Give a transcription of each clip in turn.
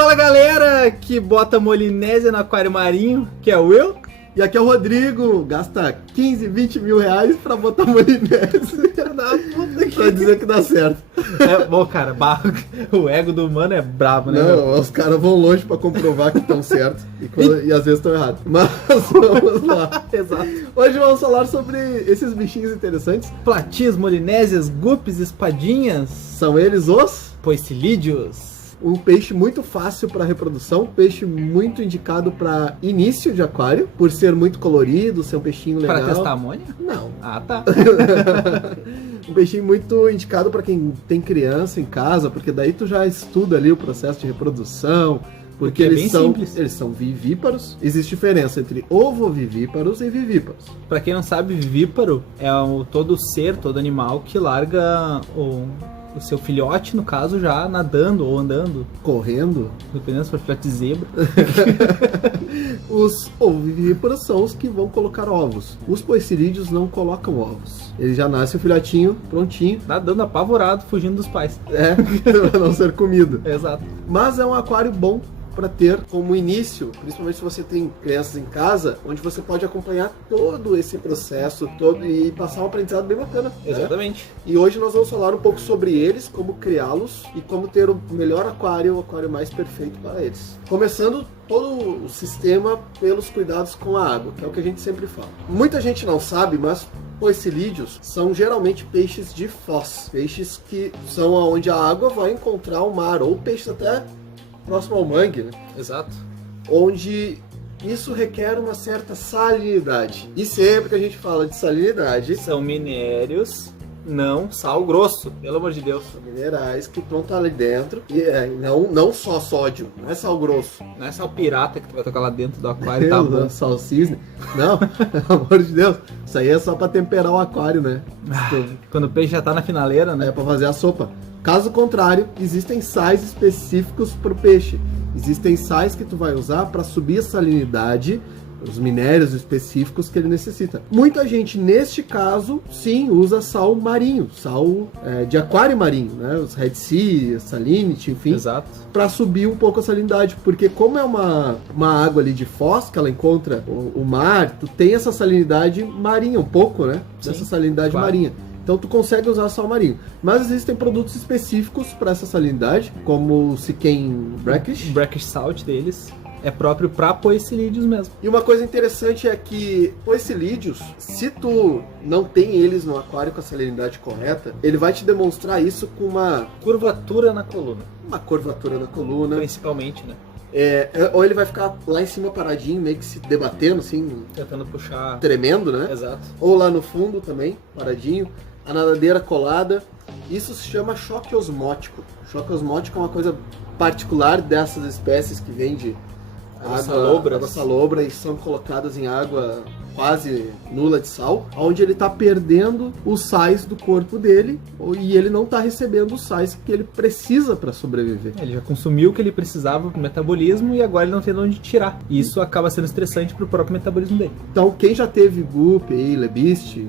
Fala galera que bota molinésia no aquário marinho, que é o eu. E aqui é o Rodrigo, gasta 15, 20 mil reais pra botar molinésia. Pra dizer que dá certo. É, bom, cara, o ego do humano é brabo, né? Não, os caras vão longe pra comprovar que estão certos e às vezes estão errados. Mas vamos lá. Exato. Hoje vamos falar sobre esses bichinhos interessantes. Platis, molinésias, guppies, espadinhas. São eles os Poecilídeos. Um peixe muito fácil para reprodução, peixe muito indicado para início de aquário, por ser muito colorido, ser um peixinho legal. Para testar amônia? Não. Ah, tá. Um peixinho muito indicado para quem tem criança em casa, porque daí tu já estuda ali o processo de reprodução, porque eles são vivíparos. Existe diferença entre ovovivíparos e vivíparos. Para quem não sabe, vivíparo é todo ser, todo animal que larga o seu filhote, no caso, já nadando ou andando. Correndo. Dependendo se for filhote de zebra. Os ovovivíparos são os que vão colocar ovos. Os poecilídeos não colocam ovos. Ele já nasce o filhotinho prontinho. Nadando apavorado, fugindo dos pais. É, pra não ser comido. Exato. Mas é um aquário bom para ter como início, principalmente se você tem crianças em casa, onde você pode acompanhar todo esse processo todo e passar um aprendizado bem bacana. Exatamente. Né? E hoje nós vamos falar um pouco sobre eles, como criá-los e como ter o melhor aquário, o aquário mais perfeito para eles. Começando todo o sistema pelos cuidados com a água, que é o que a gente sempre fala. Muita gente não sabe, mas poecilídeos são geralmente peixes de foz, peixes que são onde a água vai encontrar o mar, ou peixes até próximo ao mangue, né? Exato. Onde isso requer uma certa salinidade. E sempre que a gente fala de salinidade, são minérios, não sal grosso, pelo amor de Deus. São minerais que estão ali dentro. E não só sódio, não é sal grosso. Não é sal pirata que tu vai tocar lá dentro do aquário, tá bom? Sal cisne. Não, pelo amor de Deus. Isso aí é só pra temperar o aquário, né? Quando o peixe já tá na finaleira, né? É pra fazer a sopa. Caso contrário, existem sais específicos para o peixe. Existem sais que tu vai usar para subir a salinidade, os minérios específicos que ele necessita. Muita gente, neste caso, sim, usa sal marinho, sal de aquário marinho, né? Os Red Sea, Salinity, enfim. Exato. Para subir um pouco a salinidade, porque como é uma água ali de foz que ela encontra o mar, tu tem essa salinidade marinha, um pouco, né? Sim, essa salinidade marinha. Então tu consegue usar sal marinho. Mas existem produtos específicos para essa salinidade, como o Siquem Brackish. O brackish salt deles é próprio para poecilídeos mesmo. E uma coisa interessante é que poecilídeos, se tu não tem eles no aquário com a salinidade correta, ele vai te demonstrar isso com uma curvatura na coluna. Uma curvatura na coluna. Principalmente, né? Ou ele vai ficar lá em cima paradinho, meio que se debatendo, assim. Tentando puxar. Tremendo, né? Exato. Ou lá no fundo também, paradinho. A nadadeira colada. Isso se chama choque osmótico. Choque osmótico é uma coisa particular dessas espécies que vêm de água salobra e são colocadas em água quase nula de sal, onde ele está perdendo os sais do corpo dele e ele não está recebendo os sais que ele precisa para sobreviver. Ele já consumiu o que ele precisava para o metabolismo e agora ele não tem de onde tirar. E isso acaba sendo estressante para o próprio metabolismo dele. Então, quem já teve guppy, lebiste,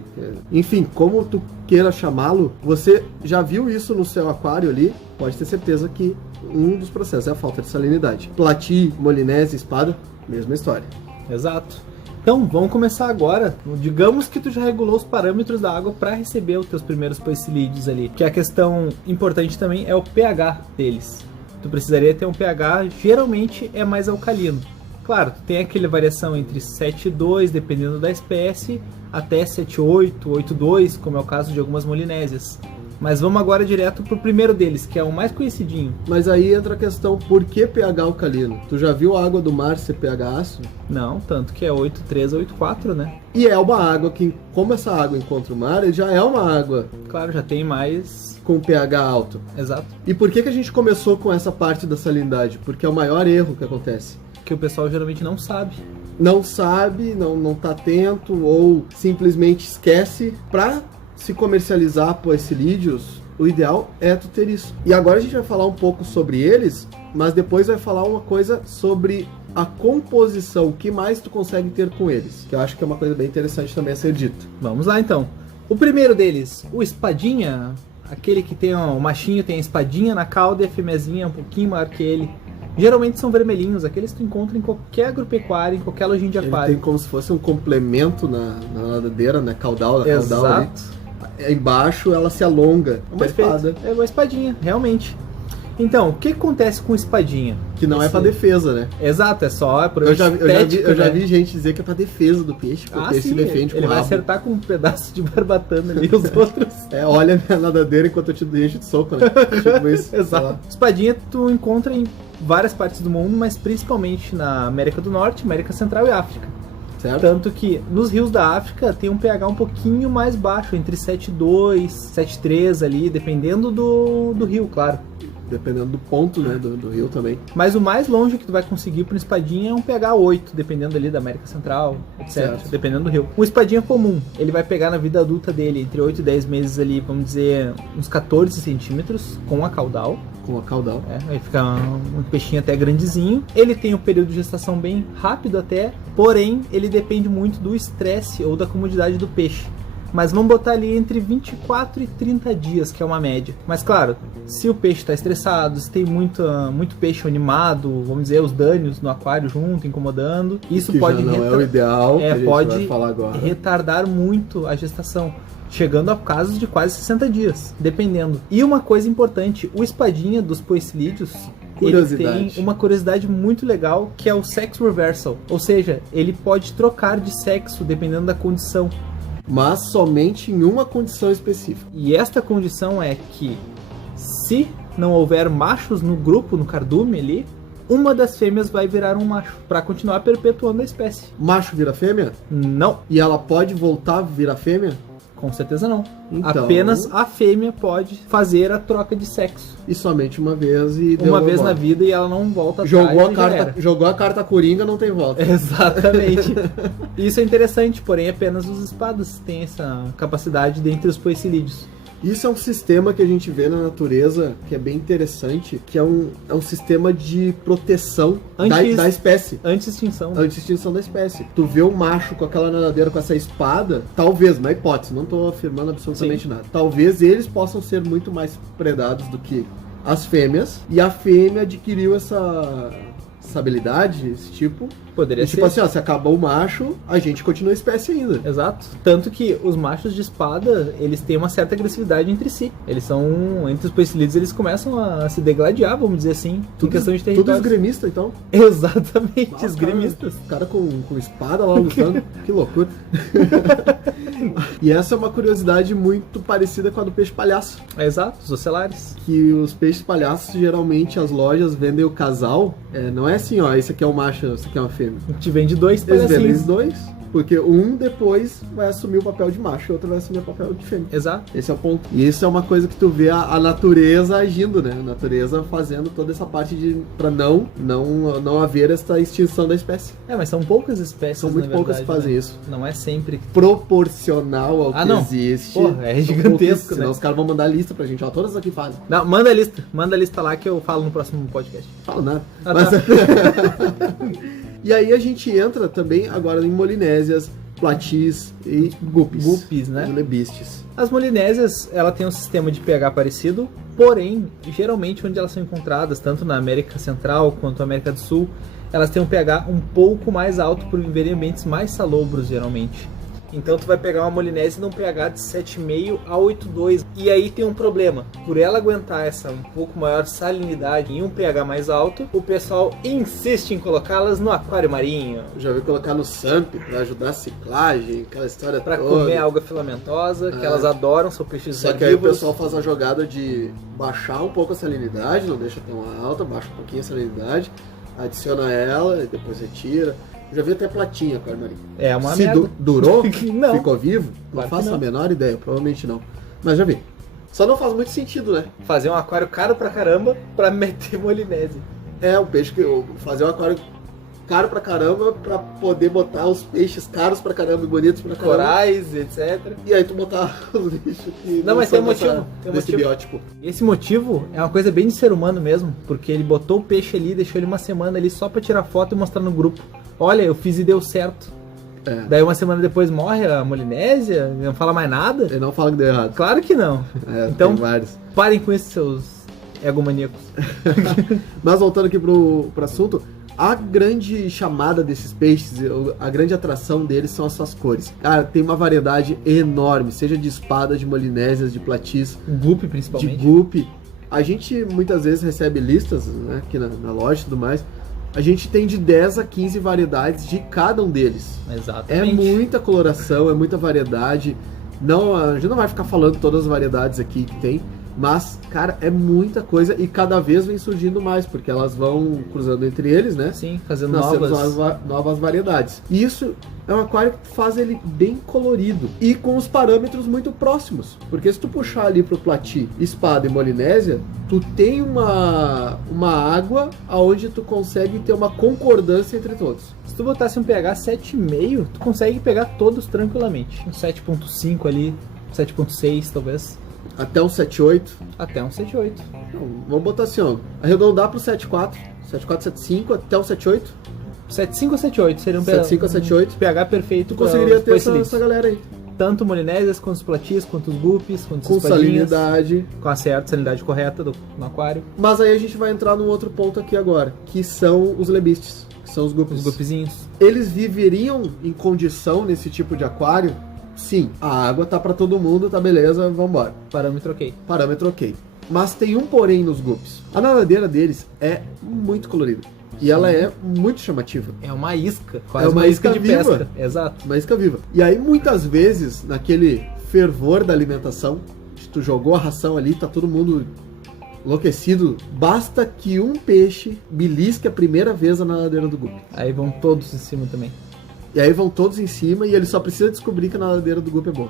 enfim, como tu queira chamá-lo, você já viu isso no seu aquário ali, pode ter certeza que um dos processos é a falta de salinidade. Plati, molinésia, espada, mesma história. Exato. Então, vamos começar agora. Digamos que tu já regulou os parâmetros da água para receber os teus primeiros poecilídeos ali. Que a questão importante também é o pH deles. Tu precisaria ter um pH, geralmente é mais alcalino. Claro, tu tem aquela variação entre 7,2, dependendo da espécie, até 7,8, 8,2, como é o caso de algumas molinésias. Mas vamos agora direto pro primeiro deles, que é o mais conhecidinho. Mas aí entra a questão, por que pH alcalino? Tu já viu a água do mar ser pH ácido? Não, tanto que é 8,3 ou 8,4, né? E é uma água que, como essa água encontra o mar, ele já é uma água... Claro, já tem mais... com pH alto. Exato. E por que a gente começou com essa parte da salinidade? Porque é o maior erro que acontece. Que o pessoal geralmente não sabe. Não sabe, não tá atento, ou simplesmente esquece. Pra se comercializar poecilídeos, o ideal é tu ter isso. E agora a gente vai falar um pouco sobre eles, mas depois vai falar uma coisa sobre a composição, o que mais tu consegue ter com eles, que eu acho que é uma coisa bem interessante também a ser dito. Vamos lá então. O primeiro deles, o espadinha, aquele que tem o machinho tem a espadinha na cauda e a fêmeazinha um pouquinho maior que ele. Geralmente são vermelhinhos, aqueles que tu encontra em qualquer agropecuária, em qualquer lojinha de Ele aquário. tem como se fosse um complemento na nadadeira, né? Caudal ali. Exato. Embaixo ela se alonga. É uma espada. É uma espadinha, realmente. Então, o que acontece com espadinha? Que não é pra defesa, né? Exato, é só por Eu já estética, vi gente dizer que é pra defesa do peixe, porque o peixe se defende ele com o vai rabo. acertar com um pedaço de barbatana ali os outros. Olha a minha nadadeira enquanto eu te encho de soco, né? Tipo isso. Exato. Espadinha tu encontra em várias partes do mundo, mas principalmente na América do Norte, América Central e África. Certo? Tanto que nos rios da África tem um pH um pouquinho mais baixo, entre 7,2, 7,3 ali, dependendo do rio, claro. Dependendo do ponto, né, do rio também. Mas o mais longe que tu vai conseguir para um espadinha é um pH 8, dependendo ali da América Central, etc. Certo. Dependendo do rio. Um espadinha comum, ele vai pegar na vida adulta dele entre 8 e 10 meses ali, vamos dizer, uns 14 centímetros com a caudal. Com a caudal. Aí fica um peixinho até grandezinho. Ele tem um período de gestação bem rápido até, porém ele depende muito do estresse ou da comodidade do peixe. Mas vamos botar ali entre 24 e 30 dias, que é uma média. Mas claro, se o peixe está estressado, se tem muito peixe animado, vamos dizer, os dânios no aquário junto, incomodando, isso que pode já não é o ideal, que a gente pode vai falar agora. Retardar muito a gestação, chegando a casos de quase 60 dias, dependendo. E uma coisa importante, o espadinha dos poecilídeos, ele tem uma curiosidade muito legal, que é o sex reversal. Ou seja, ele pode trocar de sexo dependendo da condição. Mas somente em uma condição específica. E esta condição é que, se não houver machos no grupo, no cardume ali, uma das fêmeas vai virar um macho, para continuar perpetuando a espécie. Macho vira fêmea? Não. E ela pode voltar a virar fêmea? Com certeza não. Então, apenas a fêmea pode fazer a troca de sexo. E somente uma vez e deu uma vez na vida e ela não volta atrás. Jogou a carta coringa, não tem volta. Exatamente. Isso é interessante, porém apenas os espadas têm essa capacidade dentre os poecilídeos. Isso é um sistema que a gente vê na natureza que é bem interessante, que é um sistema de proteção da espécie. Anti-extinção. Anti-extinção da espécie. Tu vê o macho com aquela nadadeira, com essa espada, talvez, uma hipótese, não tô afirmando absolutamente nada. Talvez eles possam ser muito mais predados do que as fêmeas, e a fêmea adquiriu essa habilidade, esse tipo. Poderia ser. Tipo assim, se acabou o macho, a gente continua a espécie ainda. Exato. Tanto que os machos de espada, eles têm uma certa agressividade entre si. Eles são, entre os poecilídeos, eles começam a se degladiar, vamos dizer assim, em questão de território. Tudo esgremista, então? Exatamente, esgremistas. Cara com espada lá lutando. Que loucura. E essa é uma curiosidade muito parecida com a do peixe palhaço. Exato, os ocelares. Que os peixes palhaços, geralmente, as lojas vendem o casal. Não é assim, esse aqui é o macho, esse aqui é uma fêmea. A gente vende dois palhacinhos. Eles vendem os dois, porque um depois vai assumir o papel de macho e o outro vai assumir o papel de fêmea. Exato. Esse é o ponto. E isso é uma coisa que tu vê a natureza agindo, né? A natureza fazendo toda essa parte pra não haver essa extinção da espécie. Mas são poucas espécies, são muito poucas que fazem isso. Não é sempre proporcional ao que existe. Porra, é gigantesco, né? Senão os caras vão mandar lista pra gente, todas aqui fazem. Não, manda a lista lá que eu falo no próximo podcast. Falo nada. E aí a gente entra também agora em molinésias, platis e guppies. Guppies, né? Lebistes. As molinésias, ela tem um sistema de pH parecido, porém, geralmente onde elas são encontradas, tanto na América Central quanto na América do Sul, elas têm um pH um pouco mais alto por viver em ambientes mais salobros, geralmente. Então tu vai pegar uma molinésia num pH de 7,5 a 8,2. E aí tem um problema. Por ela aguentar essa um pouco maior salinidade em um pH mais alto, o pessoal insiste em colocá-las no aquário marinho. Já vi colocar no SAMP pra ajudar a ciclagem, aquela história pra toda. Pra comer alga filamentosa, que elas adoram, são peixes Só que aí o pessoal faz a jogada de baixar um pouco a salinidade, não deixa tão alta, baixa um pouquinho a salinidade, adiciona ela e depois retira. Já vi até platinha com armarinho. É uma merda. Durou? Não. Ficou vivo? Claro não faço a menor ideia, provavelmente não. Mas já vi. Só não faz muito sentido, né? Fazer um aquário caro pra caramba pra meter molinésia. O peixe que fazer um aquário caro pra caramba pra poder botar os peixes caros pra caramba e bonitos pra caramba. Corais, etc. E aí tu botar os bichos que não, mas tem um motivo. Desse biótipo. E esse motivo é uma coisa bem de ser humano mesmo, porque ele botou o peixe ali, deixou ele uma semana ali só pra tirar foto e mostrar no grupo. Olha, eu fiz e deu certo. Daí uma semana depois morre a molinésia, não fala mais nada. Ele não fala que deu errado. Claro que não. Então, tem vários. Parem com esses Egomaníacos. Mas voltando aqui pro assunto, a grande chamada desses peixes, a grande atração deles são as suas cores. Cara, tem uma variedade enorme, seja de espadas, de molinésias, de platis, Guppy, principalmente. de guppy. A gente muitas vezes recebe listas, né, aqui na loja e tudo mais. A gente tem de 10 a 15 variedades de cada um deles. Exatamente. É muita coloração, é muita variedade. Não, a gente não vai ficar falando todas as variedades aqui que tem, mas, cara, é muita coisa e cada vez vem surgindo mais, porque elas vão cruzando entre eles, né? Sim, fazendo Nós novas. temos novas variedades. E isso é um aquário que faz ele bem colorido e com os parâmetros muito próximos. Porque se tu puxar ali pro Plati, espada e molinésia, tu tem uma água onde tu consegue ter uma concordância entre todos. Se tu botasse um pH 7,5, tu consegue pegar todos tranquilamente. Um 7,5 ali, 7,6 talvez. Até um 7,8. Até um 7,8. Então, vamos botar assim, ó. Arredondar pro 7,4. 7,4, 7,5 até um 7,8. 7,5 ou 7,8 seria um 7,5 a 7,8. pH perfeito. Tu conseguiria ter essa galera aí. Tanto molinésias, quanto os platis, quanto os guppies, quanto Com as espadinhas, salinidade. com a certa salinidade correta no aquário. Mas aí a gente vai entrar num outro ponto aqui agora, que são os lebistes, que são os guppies. Os guppyzinhos. Eles viveriam em condição nesse tipo de aquário? Sim, a água tá pra todo mundo, tá beleza, vambora. Parâmetro ok. Parâmetro ok. Mas tem um porém nos guppies. A nadadeira deles é muito colorida. E ela é muito chamativa. É uma isca. Quase É uma isca de viva. pesca. Exato. Uma isca viva. E aí, muitas vezes, naquele fervor da alimentação, tu jogou a ração ali, tá todo mundo enlouquecido, basta que um peixe belisque a primeira vez a nadadeira do guppy. Aí vão todos em cima também. E aí vão todos em cima e ele só precisa descobrir que a nadadeira do guppy é boa.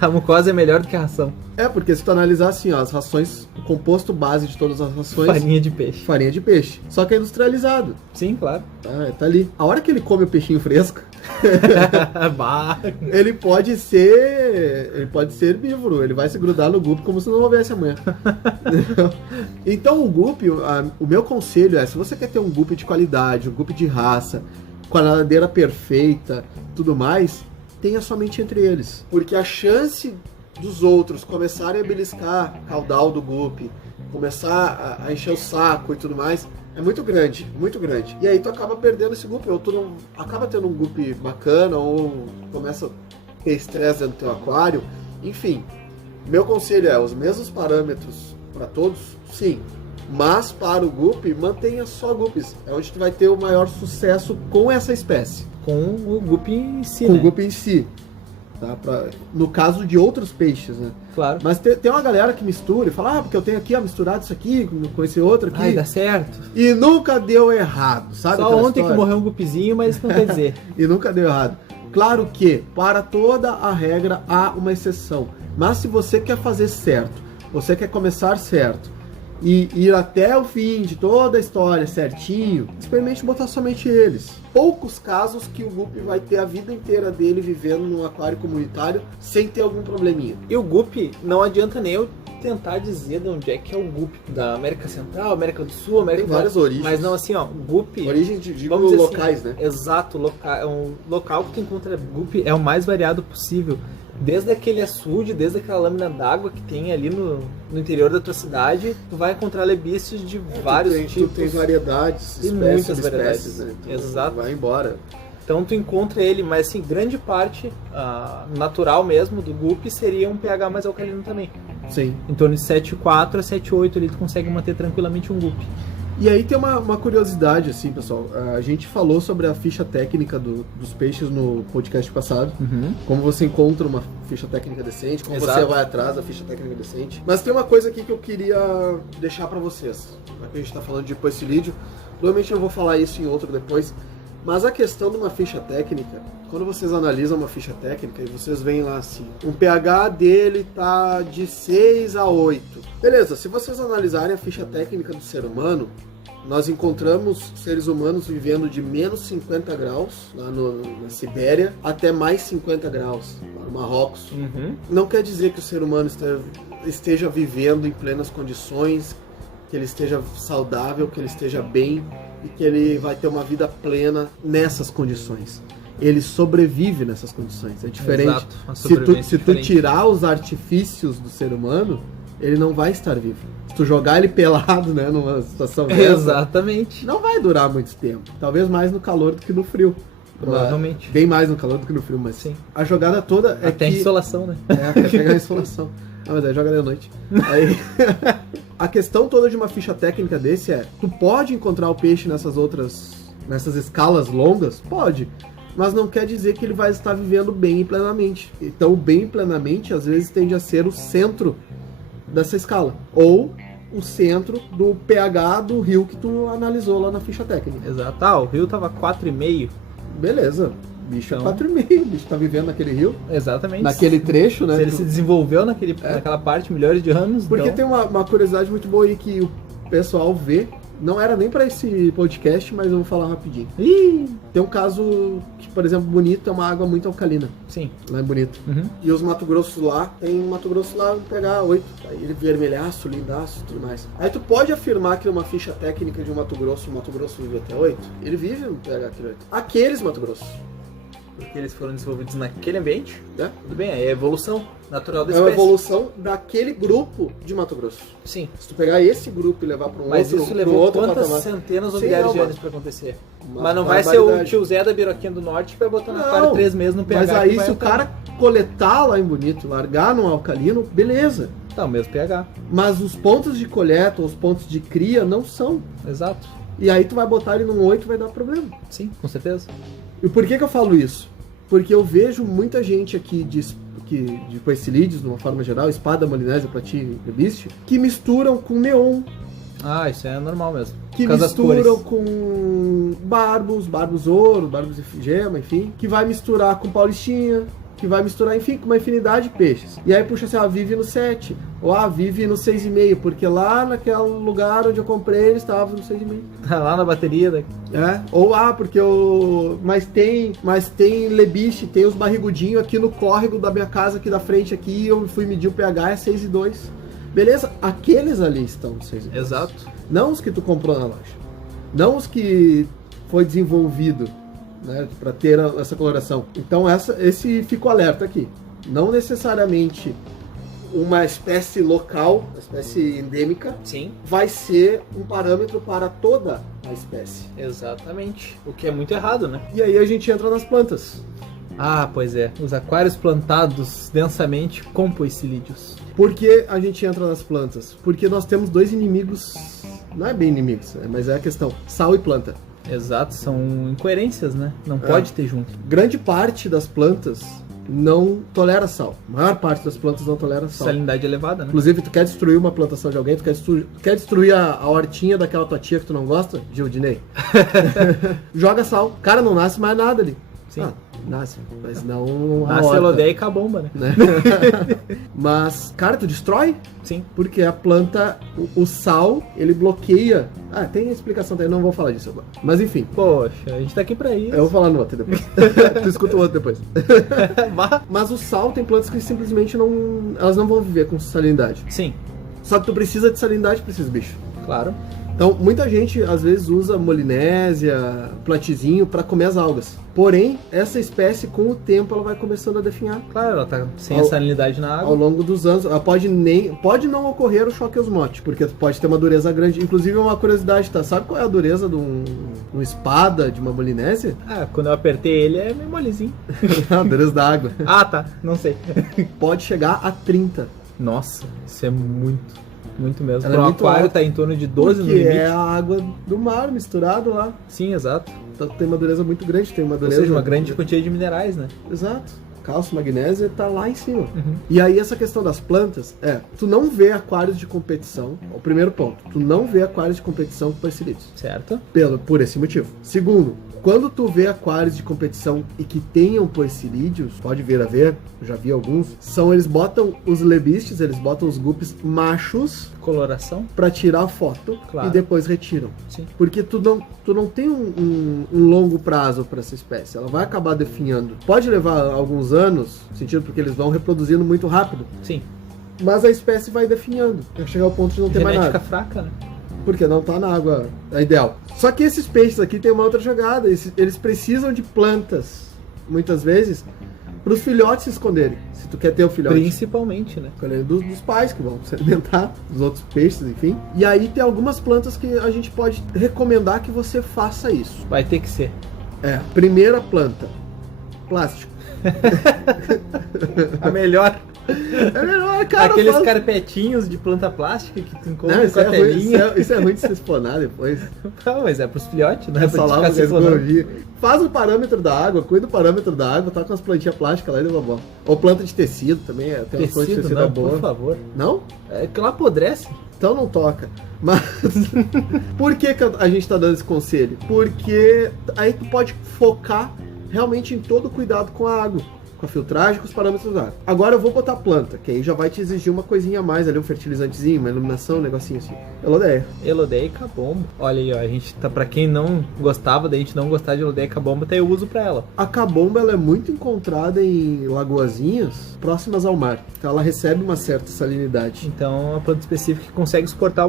A mucosa é melhor do que a ração. É, porque se tu analisar assim, ó, as rações, o composto base de todas as rações... Farinha de peixe. Farinha de peixe. Só que é industrializado. Sim, claro. Tá ali. A hora que ele come o peixinho fresco, Bah. ele pode ser herbívoro. Ele vai se grudar no guppy como se não houvesse amanhã. Então o guppy, o meu conselho é, se você quer ter um guppy de qualidade, um guppy de raça, com a nadadeira perfeita, tudo mais, tenha somente entre eles. Porque a chance dos outros começarem a beliscar caudal do guppy, começar a encher o saco e tudo mais, é muito grande, muito grande. E aí tu acaba perdendo esse guppy, ou tu não acaba tendo um guppy bacana, ou começa a ter estresse dentro do teu aquário. Enfim, meu conselho é os mesmos parâmetros para todos, sim. Mas para o guppy, mantenha só guppies. É onde tu vai ter o maior sucesso com essa espécie. Com o guppy em si, Com né? o guppy em si. Tá? No caso de outros peixes, né? Claro. Mas tem uma galera que mistura e fala, porque eu tenho aqui misturado isso aqui com esse outro aqui. Ai, dá certo. E nunca deu errado, sabe? Só aquela ontem história? que morreu um guppyzinho, mas isso não quer dizer. E nunca deu errado. Claro que, para toda a regra, há uma exceção. Mas se você quer fazer certo, você quer começar certo, e ir até o fim de toda a história certinho, experimente botar somente eles. Poucos casos que o guppy vai ter a vida inteira dele vivendo num aquário comunitário sem ter algum probleminha. E o guppy, não adianta nem eu tentar dizer de onde é que é o guppy. Da América Central, América do Sul, América Tem do várias Norte. origens. Mas não assim, ó, guppy... Origem de vamos dizer locais, assim, né? Exato, é um local que tu encontra guppy é o mais variado possível. Desde aquele açude, desde aquela lâmina d'água que tem ali no interior da tua cidade, tu vai encontrar lebícios de vários tipos. Tu tem variedades, Tem espécies, muitas subespécies, variedades. né? Então, Exato. vai embora. Então tu encontra ele, mas assim, grande parte natural mesmo do guppy seria um pH mais alcalino também. Sim. Em torno de 7,4 a 7,8 ali tu consegue manter tranquilamente um guppy. E aí tem uma curiosidade, assim, pessoal. A gente falou sobre a ficha técnica dos peixes no podcast passado. Como você encontra uma ficha técnica decente, como Exato. você vai atrás da ficha técnica decente. Mas tem uma coisa aqui que eu queria deixar pra vocês. Já que a gente tá falando de poecilídeo, provavelmente eu vou falar isso em outro depois. Mas a questão de uma ficha técnica, quando vocês analisam uma ficha técnica e vocês veem lá assim, um pH dele tá de 6 a 8. Beleza, se vocês analisarem a ficha técnica do ser humano, nós encontramos seres humanos vivendo de menos 50 graus lá na Sibéria até mais 50 graus lá no Marrocos. Não quer dizer que o ser humano esteja vivendo em plenas condições, que ele esteja saudável, que ele esteja bem e que ele vai ter uma vida plena nessas condições. Ele sobrevive nessas condições. É diferente. Exato, a Se sobrevivência tu é diferente. tirar os artifícios do ser humano, ele não vai estar vivo. Se tu jogar ele pelado, né, numa situação dessa, Exatamente. não vai durar muito tempo. Talvez mais no calor do que no frio. Provavelmente. Bem mais no calor do que no frio, mas Sim. a jogada toda é Até que... a insolação, né? Até pegar a insolação. Ah, mas aí joga de noite. Aí... A questão toda de uma ficha técnica desse é, tu pode encontrar o peixe nessas escalas longas? Pode. Mas não quer dizer que ele vai estar vivendo bem e plenamente. Então, o bem e plenamente, às vezes, tende a ser o centro dessa escala. Ou o centro do pH do rio que tu analisou lá na ficha técnica. Exato. Ah, o rio tava 4,5. Beleza. Bicho Então... é 4,5. Bicho tá vivendo naquele rio. Exatamente. Naquele trecho, né? Se ele se desenvolveu naquela parte milhares de anos. Porque então... tem uma curiosidade muito boa aí que o pessoal vê. Não era nem pra esse podcast, mas eu vou falar rapidinho. Ih! Tem um caso que, por exemplo, Bonito é uma água muito alcalina. Sim. Lá em Bonito. Uhum. E os Mato Grosso lá, tem Mato Grosso lá, pegar 8. Aí ele vermelhaço, lindaço e tudo mais. Aí tu pode afirmar que uma ficha técnica de um Mato Grosso vive até 8? Ele vive no pH aquele 8. Aqueles Mato Grosso. Porque eles foram desenvolvidos naquele ambiente. Né? Tudo bem, aí é a evolução natural da É uma espécie. evolução daquele grupo de Mato Grosso. Sim. Se tu pegar esse grupo e levar para um Mas outro, isso pra um levou outro quantas patamar. centenas ou Sim, milhares não, de mas- anos pra acontecer? Uma Mas não vai ser o barbaridade. tio Zé da Biroquinha do Norte que vai botar na cara Não, 3 meses no pH. mas que aí vai se o entrar. cara coletar lá em Bonito, largar no alcalino, beleza. Tá, o mesmo pH. Mas os pontos de coleta, os pontos de cria não são. Exato. E aí tu vai botar ele num 8 e vai dar problema. Sim, com certeza. E por que eu falo isso? Porque eu vejo muita gente aqui de poecilídeos, de uma forma geral, espada, molinésia, platina e rebiste, que misturam com neon, Ah, isso é normal mesmo. que Por causa das misturam cores. com barbos ouro, barbos de gema, enfim, que vai misturar com paulistinha, que vai misturar, enfim, com uma infinidade de peixes. E aí puxa assim, vive no 7, ou vive no 6,5, porque lá naquele lugar onde eu comprei ele estava no 6,5. Tá lá na bateria. Né? Ou porque eu... Mas tem lebiche, tem os barrigudinhos aqui no córrego da minha casa aqui da frente aqui, eu fui medir o pH, é 6,2. Beleza? Aqueles ali estão no 6,2. Exato. Não os que tu comprou na loja. Não os que foi desenvolvido, né, para ter essa coloração. Então esse fica o alerta aqui. Não necessariamente uma espécie local, uma espécie endêmica, Sim. vai ser um parâmetro para toda a espécie. Exatamente. O que é muito errado, né? E aí a gente entra nas plantas. Ah, pois é. Os aquários plantados densamente com poecilídeos. Por que a gente entra nas plantas? Porque nós temos dois inimigos, não é bem inimigos, mas é a questão, sal e planta. Exato, são incoerências, né? Não pode ter junto. Grande parte das plantas não tolera sal. A maior parte das plantas não tolera sal. Salinidade elevada, né? Inclusive, tu quer destruir uma plantação de alguém, tu quer destruir a hortinha daquela tua tia que tu não gosta, Gildinei? Joga sal. Cara, não nasce mais nada ali. Sim. Nasce, mas não a Nasce horta, Elodéia e Cabomba, né? né? Mas, cara, tu destrói? Sim. Porque a planta, o sal, ele bloqueia. Tem explicação também, não vou falar disso agora. Mas enfim, Poxa, a gente tá aqui pra isso. eu vou falar no outro depois. Tu escuta o outro depois. Vá. Mas o sal tem plantas que simplesmente elas não vão viver com salinidade. Sim, Só que tu precisa de salinidade pra esses bichos. claro. Então, muita gente às vezes usa molinésia, platizinho pra comer as algas. Porém, essa espécie, com o tempo, ela vai começando a definhar. Claro, ela tá sem Ao- a salinidade na Ao água. longo dos anos, ela pode não ocorrer o choque osmótico, porque tu pode ter uma dureza grande. Inclusive, uma curiosidade, tá? Sabe qual é a dureza de uma espada, de uma molinésia? Ah, quando eu apertei ele é meio molezinho. A dureza da água. Ah, tá. Não sei. Pode chegar a 30. Nossa, isso é muito. Muito mesmo. Ela é Para um muito aquário alta. tá em torno de 12 no Porque limite. é a água do mar misturado lá. Sim, exato. Então tem uma dureza muito grande, tem uma Ou dureza... seja, uma grande quantidade de minerais, né? Exato. Cálcio, magnésio tá lá em cima. Uhum. E aí essa questão das plantas tu não vê aquários de competição. O primeiro ponto, tu não vê aquários de competição com poecilídeos. Certo? Por esse motivo. Segundo, quando tu vê aquários de competição e que tenham poecilídeos, pode vir a ver, eu já vi alguns, eles botam os lebistes, eles botam os guppies machos Coloração? pra tirar a foto Claro. e depois retiram. Sim. Porque tu não tem um longo prazo para essa espécie. Ela vai acabar definhando. Pode levar alguns anos, no sentido porque eles vão reproduzindo muito rápido. Sim. Mas a espécie vai definhando. Vai chegar ao ponto de não ter mais Genética nada. fraca, né? Porque não tá na água ideal. Só que esses peixes aqui tem uma outra jogada. Eles precisam de plantas, muitas vezes, Para os filhotes se esconderem. Se tu quer ter o filhote. Principalmente, né? Dos pais que vão se alimentar, dos outros peixes, enfim. E aí tem algumas plantas que a gente pode recomendar que você faça isso. Vai ter que ser. Primeira planta, plástico. A melhor. É melhor, cara. Aqueles carpetinhos de planta plástica que tu encontra não, com a telinha. Isso é ruim de se explanar depois. Não, mas é pros filhotes, né? Só lá faz o parâmetro da água, cuida do parâmetro da água, tá com as plantinhas plásticas lá e deu uma boa. Ou planta de tecido também, tem umas plantas de tecido não, boa. Por favor. Não? É que ela apodrece. Então não toca. Mas por que a gente tá dando esse conselho? Porque aí tu pode focar realmente em todo o cuidado com a água, com a filtragem, com os parâmetros da água. Agora eu vou botar planta, que aí já vai te exigir uma coisinha a mais ali, um fertilizantezinho, uma iluminação, um negocinho assim. Elodeia e cabombo. Olha aí, ó, a gente tá, pra quem não gostava da gente não gostar de elodeia e cabombo, até eu uso pra ela. A cabomba, ela é muito encontrada em lagoazinhas próximas ao mar, então ela recebe uma certa salinidade. Então é uma planta específica que consegue suportar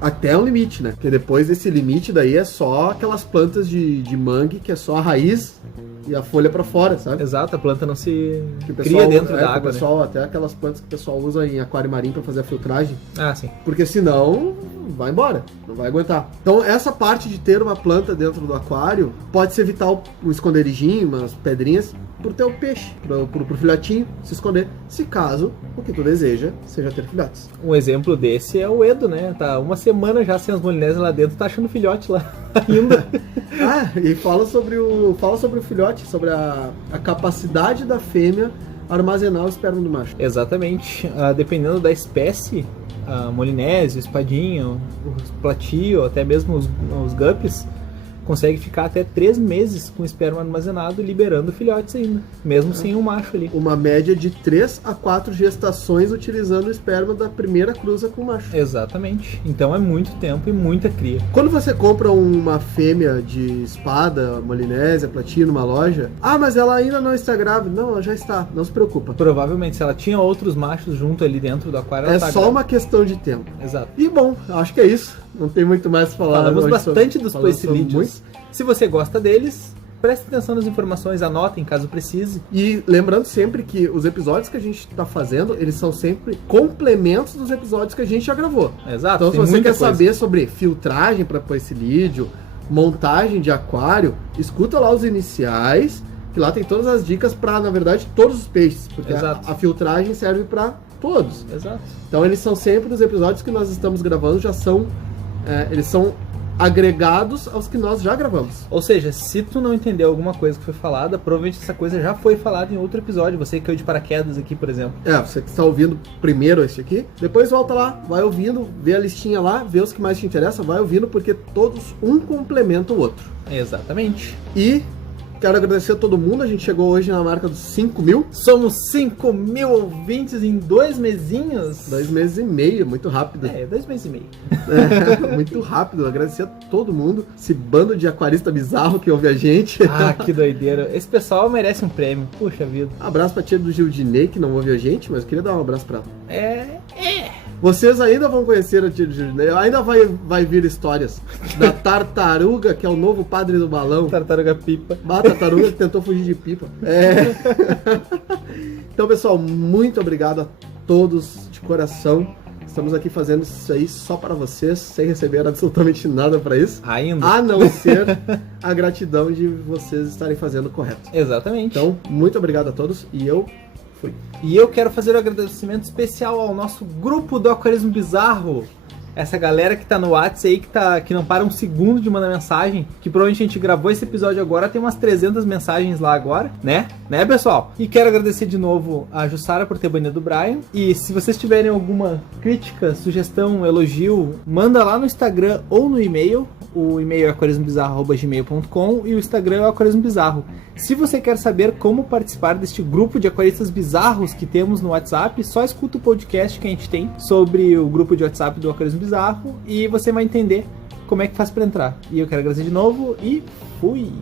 até um limite, né? Porque depois desse limite daí é só aquelas plantas de mangue, que é só a raiz e a folha pra fora, sabe? Exato, a planta não se cria dentro da água, pessoal, né? Até aquelas plantas que o pessoal usa em aquário marinho pra fazer a filtragem. Ah, sim. Porque senão vai embora, não vai aguentar. Então essa parte de ter uma planta dentro do aquário pode-se evitar um esconderijinho, umas pedrinhas, pro teu peixe, pro filhotinho se esconder, se caso o que tu deseja seja ter filhotes. Um exemplo desse é o Edo, né? Tá uma semana já sem as molinésias lá dentro, tá achando filhote lá ainda. E fala sobre o filhote, sobre a capacidade da fêmea armazenar o esperma do macho. Exatamente. Dependendo da espécie, a molinésio, espadinho, os platio, até mesmo os guppies, consegue ficar até 3 meses com o esperma armazenado, liberando filhotes ainda, mesmo sem um macho ali. Uma média de 3 a 4 gestações utilizando o esperma da primeira cruza com o macho. Exatamente. Então é muito tempo e muita cria. Quando você compra uma fêmea de espada, molinésia, platino numa loja, mas ela ainda não está grávida. Não, ela já está, não se preocupa. Provavelmente, se ela tinha outros machos junto ali dentro do aquário, ela tá só grávida. Uma questão de tempo. Exato. E bom, acho que é isso. Não tem muito mais pra falar. Falamos bastante dos poecilídeos. Se você gosta deles, preste atenção nas informações, anotem caso precise. E lembrando sempre que os episódios que a gente está fazendo, eles são sempre complementos dos episódios que a gente já gravou. Exato. Então se você quer saber sobre filtragem para poecilídeo, montagem de aquário, escuta lá os iniciais, que lá tem todas as dicas para, na verdade, todos os peixes. Porque a filtragem serve para todos. Exato. Então eles são sempre os episódios que nós estamos gravando, eles são agregados aos que nós já gravamos. Ou seja, se tu não entendeu alguma coisa que foi falada, provavelmente essa coisa já foi falada em outro episódio. Você que caiu de paraquedas aqui, por exemplo. Você que está ouvindo primeiro esse aqui, depois volta lá, vai ouvindo, vê a listinha lá, vê os que mais te interessam, vai ouvindo, porque todos um complementa o outro. Exatamente. E quero agradecer a todo mundo, a gente chegou hoje na marca dos 5.000. Somos 5.000 ouvintes em 2 mesinhos. 2 meses e meio, muito rápido. 2 meses e meio. Muito rápido, agradecer a todo mundo, esse bando de aquarista bizarro que ouve a gente. Que doideira. Esse pessoal merece um prêmio, puxa vida. Abraço pra tia do Gildinei, que não ouve a gente, mas eu queria dar um abraço pra ela. Vocês ainda vão conhecer a tia do Gildinei, ainda vai vir histórias da tartaruga, que é o novo padre do balão. Tartaruga pipa. Tartaruga que tentou fugir de pipa. Então, pessoal, muito obrigado a todos de coração. Estamos aqui fazendo isso aí só para vocês, sem receber absolutamente nada para isso. Ainda. A não ser a gratidão de vocês estarem fazendo o correto. Exatamente. Então, muito obrigado a todos e eu fui. E eu quero fazer um agradecimento especial ao nosso grupo do Aquarismo Bizarro. Essa galera que tá no WhatsApp aí, que não para um segundo de mandar mensagem, que provavelmente a gente gravou esse episódio agora, tem umas 300 mensagens lá agora, né? Né, pessoal? E quero agradecer de novo a Jussara por ter banido o Brian. E se vocês tiverem alguma crítica, sugestão, elogio, manda lá no Instagram ou no e-mail. O e-mail é aquarismobizarro@gmail.com e o Instagram é o Aquarismo Bizarro. Se você quer saber como participar deste grupo de aquaristas bizarros que temos no WhatsApp, só escuta o podcast que a gente tem sobre o grupo de WhatsApp do Aquarismo Bizarro e você vai entender como é que faz para entrar. E eu quero agradecer de novo e fui!